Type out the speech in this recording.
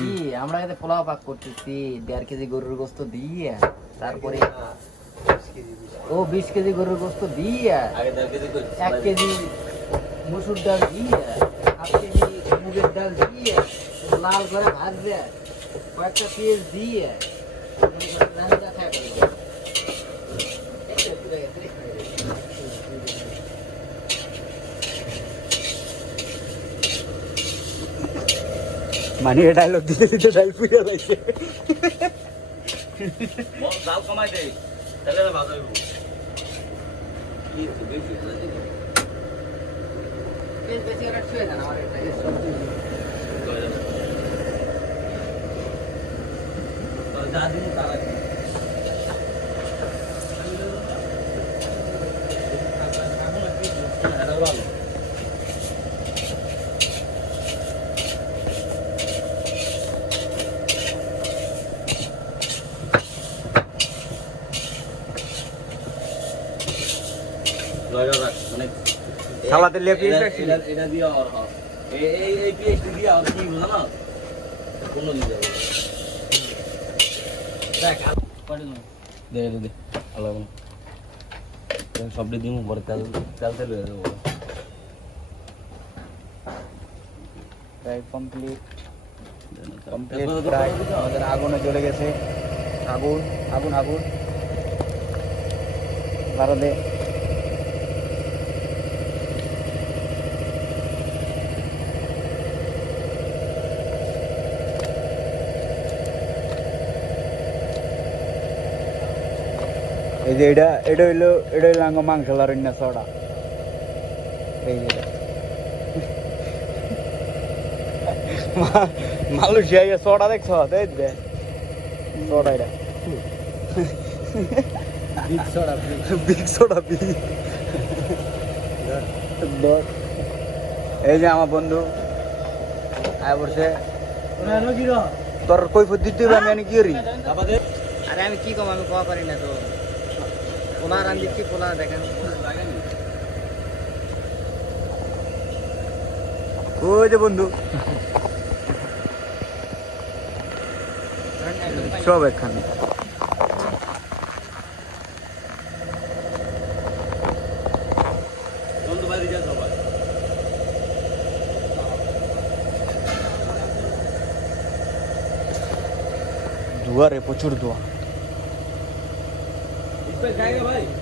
কি? আমরা এতে পোলাও পাক করতেছি, দেড় কেজি গরুর গোস্ত দিয়ে, তারপরে ও বিশ কেজি গরুর গোস্ত দিয়ে, এক কেজি মসুর ডাল দিয়ে, হাফ কেজি মুগের ডাল দিয়ে, লাল করে ভাজবে, কয়েকটা পেঁয়াজ দিয়ে রান্না খাই মানে ডায়লগ দিতে দিতে ডাল পুড়ে যাইছে মগ জাল কমাই দে তাহলে না ভালো হইব কি বেশি না? বেশি ছুঁয়ে দেন আমার এটা দেন। তো যা দিন তার আগে। এটা ভালো। লয়রা রাখ, মানে সালাতে লেপ দিয়ে এটা- রাখছি। এটা- এটা দিয়ে আর এই- এই এই দিয়ে আর কি বুঝো না? কোনো দিতে দেখ, আর- দে, দে, দে। আলাদা কোনো। তো সবটি দিমু পরে তেল তেল তেল হয়ে যাব প্রায় কমপ্লিট কমপ্লিট। আমাদের আগুনে জ্বলে গেছে আগুন আগুন আগুন ভারতে এই যে এটা এটা হইল এটা হইল আঙ্গ মাংস লারণ্য সড়া এই যে মালয়েশিয়া ইয়ে সোডা দেখছ? দেখ দে সোডা এটা। Big soda big soda big এই যে আমার বন্ধু। আয় বলছে তোর কই দিতে হবে আমি কি করি। আরে আমি কি কম? আমি কোয়া পারি না তো। পোলা রান দিচ্ছি পোলা দেখেন। ওই যে বন্ধু। সব সবাই ধোয়া প্রচুর ধোয়া জায়গা ভাই।